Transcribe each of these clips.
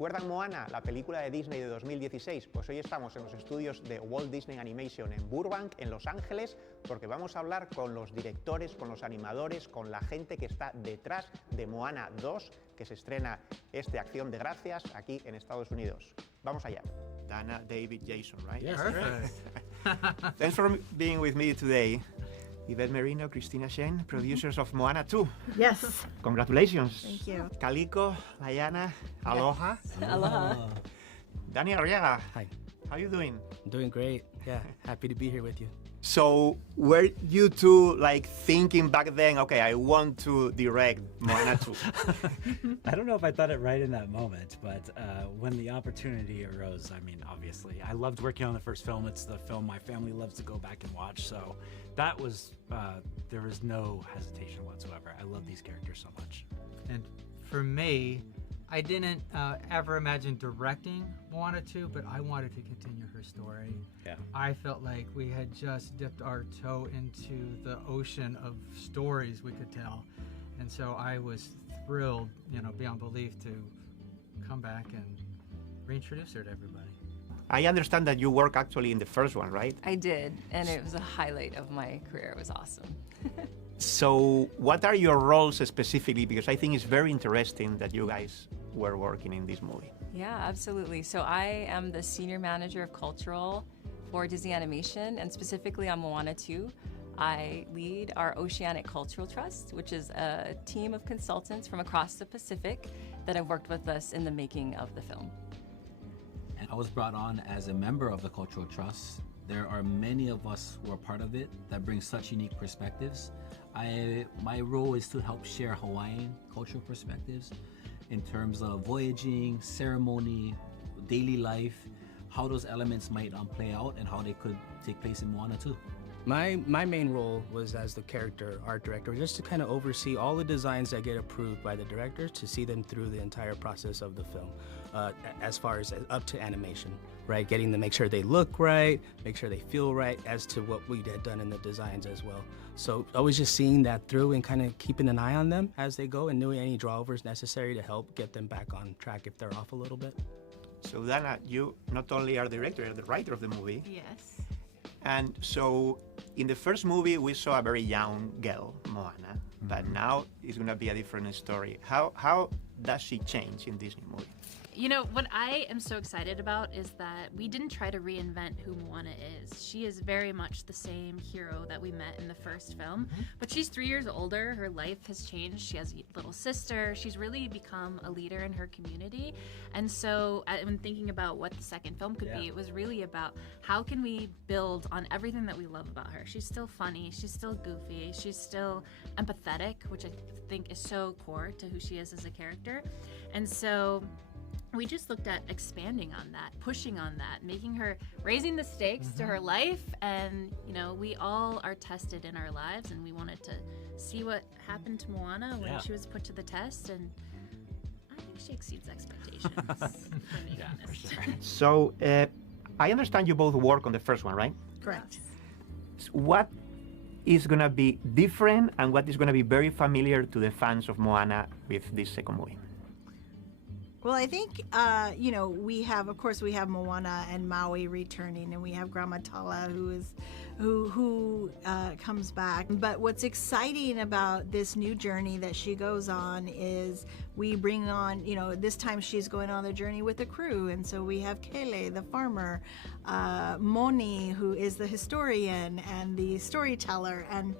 ¿Recuerdan Moana, la película de Disney de 2016? Pues hoy estamos en los estudios de Walt Disney Animation en Burbank, en Los Ángeles, porque vamos a hablar con los directores, con los animadores, con la gente que está detrás de Moana 2, que se estrena Acción de Gracias aquí en Estados Unidos. Vamos allá. Dana, David, Jason, right? Yes, perfect. Thanks for being with me today. Yvette Merino, Cristina Shen, producers of Moana 2. Yes. Congratulations. Thank you. Calico, Layana, aloha. Aloha. Dani Arriaga. Hi. How you doing? Doing great. Yeah, happy to be here with you. So, were you two like thinking back then, okay, I want to direct Moana 2? I don't know if I thought it right in that moment, but when the opportunity arose, I mean, obviously, I loved working on the first film. It's the film my family loves to go back and watch. So that was, there was no hesitation whatsoever. I love these characters so much. And for me, I didn't ever imagine directing Moana 2, but I wanted to continue her story. Yeah. I felt like we had just dipped our toe into the ocean of stories we could tell. And so I was thrilled, beyond belief to come back and reintroduce her to everybody. I understand that you work actually in the first one, right? I did, and it was a highlight of my career. It was awesome. So what are your roles specifically? Because I think it's very interesting that you guys were working in this movie. Yeah, absolutely. So I am the Senior Manager of Cultural for Disney Animation, and specifically on Moana 2. I lead our Oceanic Cultural Trust, which is a team of consultants from across the Pacific that have worked with us in the making of the film. And I was brought on as a member of the Cultural Trust. There are many of us who are part of it that bring such unique perspectives. My role is to help share Hawaiian cultural perspectives in terms of voyaging, ceremony, daily life, how those elements might play out and how they could take place in Moana 2. My main role was as the character art director, just to kind of oversee all the designs that get approved by the director, to see them through the entire process of the film, as far as up to animation, right? Getting to make sure they look right, make sure they feel right, as to what we had done in the designs as well. So always just seeing that through and kind of keeping an eye on them as they go and knowing any drawovers necessary to help get them back on track if they're off a little bit. So Dana, you not only are the director, you're the writer of the movie. Yes. And so in the first movie, we saw a very young girl, Moana, but now it's going to be a different story. How does she change in this new movie? You know, what I am so excited about is that we didn't try to reinvent who Moana is. She is very much the same hero that we met in the first film, but she's 3 years older. Her life has changed. She has a little sister. She's really become a leader in her community. And so when thinking about what the second film could be, it was really about how can we build on everything that we love about her. She's still funny. She's still goofy. She's still empathetic, which I think is so core to who she is as a character. And so we just looked at expanding on that, pushing on that, making her, raising the stakes to her life. And, we all are tested in our lives, and we wanted to see what happened to Moana when she was put to the test. And I think she exceeds expectations, for being honest. For sure. So I understand you both work on the first one, right? Correct. What is going to be different and what is going to be very familiar to the fans of Moana with this second movie? Well, I think, we have Moana and Maui returning, and we have Grandma Tala who comes back. But what's exciting about this new journey that she goes on is we bring on, this time she's going on the journey with a crew. And so we have Kele, the farmer, Moni, who is the historian and the storyteller, and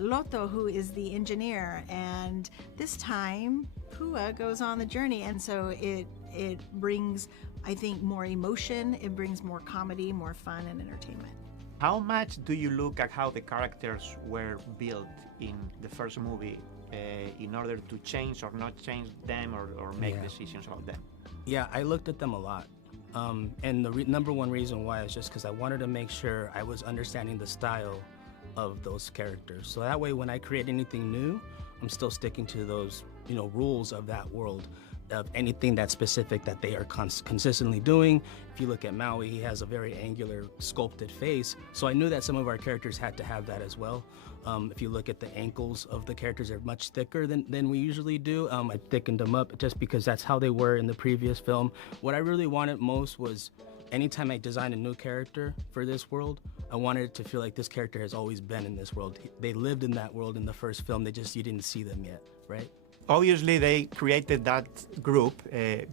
Loto, who is the engineer. And this time, Pua goes on the journey, and so it brings, I think, more emotion, it brings more comedy, more fun and entertainment. How much do you look at how the characters were built in the first movie in order to change or not change them or make decisions about them? Yeah, I looked at them a lot. And the number one reason why is just because I wanted to make sure I was understanding the style of those characters. So that way when I create anything new, I'm still sticking to those, rules of that world, of anything that's specific that they are consistently doing. If you look at Maui, he has a very angular, sculpted face. So I knew that some of our characters had to have that as well. If you look at the ankles of the characters, they're much thicker than we usually do. I thickened them up just because that's how they were in the previous film. What I really wanted most was anytime I design a new character for this world, I wanted it to feel like this character has always been in this world. They lived in that world in the first film, you didn't see them yet, right? Obviously, they created that group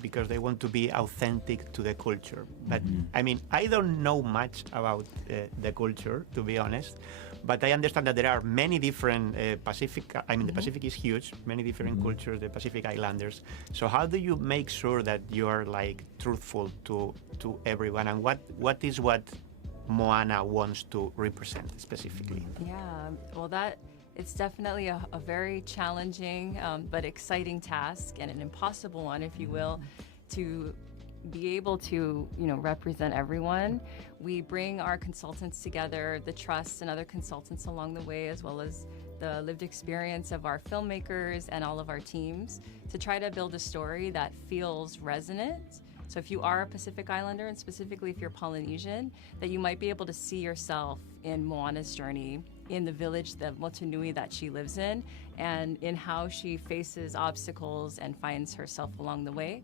because they want to be authentic to the culture. But I mean, I don't know much about the culture, to be honest. But I understand that there are many different Pacific. I mean, the Pacific is huge. Many different cultures, the Pacific Islanders. So how do you make sure that you are like truthful to everyone? And what is what Moana wants to represent specifically? Yeah, well, it's definitely a very challenging but exciting task, and an impossible one, if you will, to be able to represent everyone. We bring our consultants together, the trust and other consultants along the way, as well as the lived experience of our filmmakers and all of our teams, to try to build a story that feels resonant. So if you are a Pacific Islander, and specifically if you're Polynesian, that you might be able to see yourself in Moana's journey, in the village, the Motunui that she lives in, and in how she faces obstacles and finds herself along the way.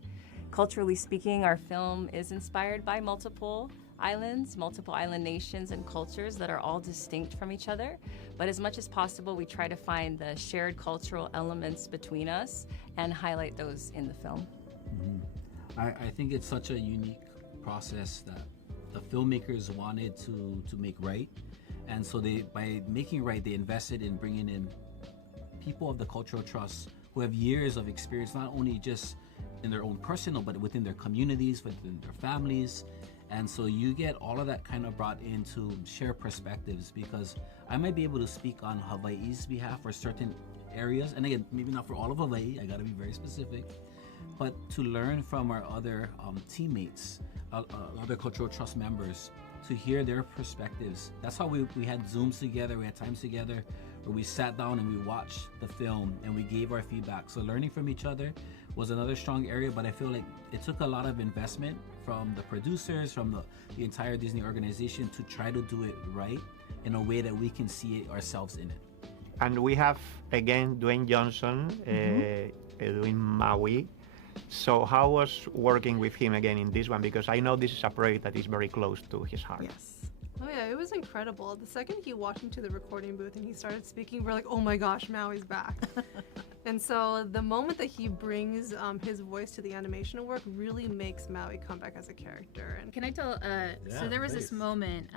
Culturally speaking, our film is inspired by multiple islands, multiple island nations and cultures that are all distinct from each other. But as much as possible, we try to find the shared cultural elements between us and highlight those in the film. I think it's such a unique process that the filmmakers wanted to make right. And so by making right, they invested in bringing in people of the cultural trust who have years of experience, not only just in their own personal, but within their communities, within their families. And so you get all of that kind of brought into share perspectives, because I might be able to speak on Hawaii's behalf for certain areas. And again, maybe not for all of Hawaii, I gotta be very specific, but to learn from our other teammates, other cultural trust members, to hear their perspectives. That's how we had Zooms together, we had times together where we sat down and we watched the film and we gave our feedback. So learning from each other was another strong area, but I feel like it took a lot of investment from the producers, from the entire Disney organization to try to do it right in a way that we can see ourselves in it. And we have, again, Dwayne Johnson doing Maui. So how was working with him again in this one? Because I know this is a project that is very close to his heart. Yes. Oh yeah, it was incredible. The second he walked into the recording booth and he started speaking, we're like, oh my gosh, Maui's back. And so the moment that he brings his voice to the animation work really makes Maui come back as a character. And Can I tell? So there was this moment.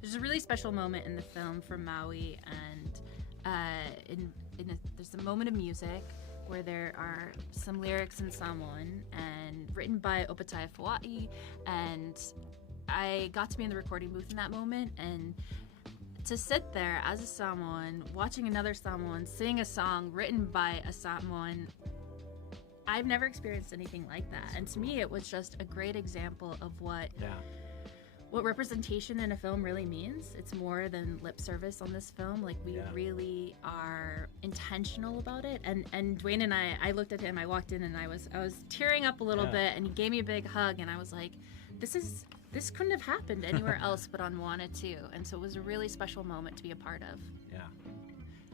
There's a really special moment in the film for Maui, and there's a moment of music where there are some lyrics in Samoan and written by Opatai Fua'i, and I got to be in the recording booth in that moment, and to sit there as a Samoan, watching another Samoan sing a song written by a Samoan, I've never experienced anything like that. And to me, it was just a great example of what representation in a film really means. It's more than lip service on this film. Like, we really are intentional about it. And Dwayne and I looked at him, I walked in and I was tearing up a little bit, and he gave me a big hug, and I was like, this couldn't have happened anywhere else but on Moana 2. And so it was a really special moment to be a part of. Yeah.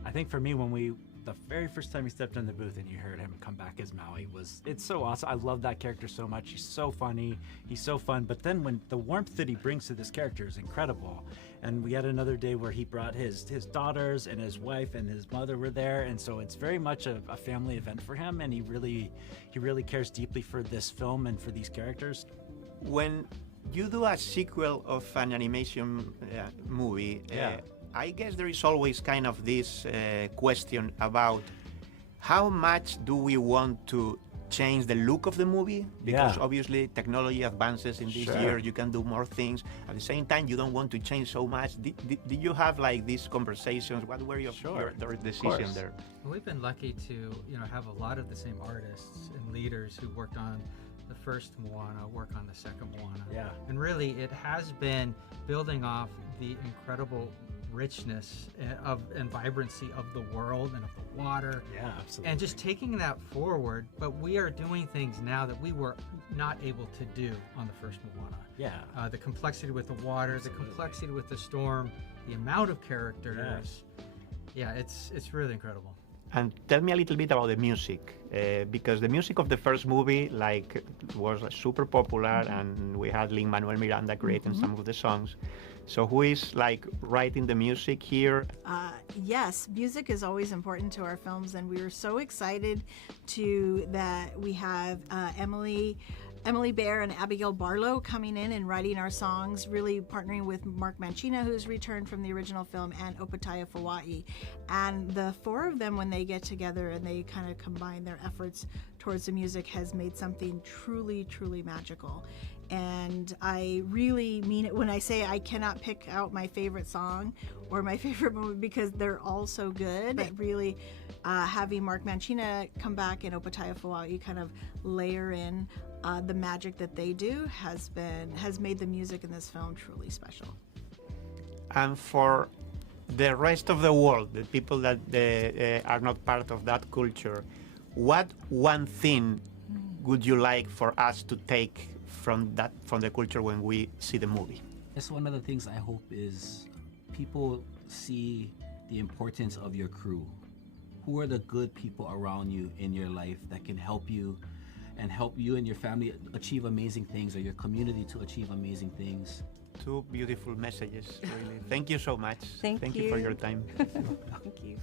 I think for me, the very first time he stepped in the booth and you heard him come back as Maui, it's so awesome. I love that character so much. He's so funny, he's so fun. But then when the warmth that he brings to this character is incredible. And we had another day where he brought his daughters and his wife and his mother were there. And so it's very much a family event for him. And he really cares deeply for this film and for these characters. When you do a sequel of an animation movie, I guess there is always kind of this question about how much do we want to change the look of the movie? Because obviously technology advances in this year, you can do more things. At the same time, you don't want to change so much. Did you have like these conversations? What were your decision there? Well, we've been lucky to have a lot of the same artists and leaders who worked on the first Moana work on the second Moana. Yeah. And really, it has been building off the incredible richness and vibrancy of the world and of the water. Yeah, absolutely. And just taking that forward, but we are doing things now that we were not able to do on the first Moana. Yeah. The complexity with the water, the complexity with the storm, the amount of characters. Yeah, it's really incredible. And tell me a little bit about the music, because the music of the first movie was super popular, and we had Lin-Manuel Miranda creating some of the songs. So who is writing the music here? Yes, music is always important to our films, and we were so excited that we have Emily Baer and Abigail Barlow coming in and writing our songs, really partnering with Mark Mancina, who's returned from the original film, and Opataya Fawai. And the four of them, when they get together and they kind of combine their efforts towards the music, has made something truly, truly magical. And I really mean it when I say I cannot pick out my favorite song or my favorite movie, because they're all so good. But really, having Mark Mancina come back and Opataya Fawai kind of layer in the magic that they do has made the music in this film truly special. And for the rest of the world, the people that are not part of that culture, what one thing would you like for us to take from the culture when we see the movie? That's one of the things I hope is people see the importance of your crew. Who are the good people around you in your life that can help you and your family achieve amazing things, or your community to achieve amazing things? Two beautiful messages, really. Thank you so much. Thank you for your time. Thank you.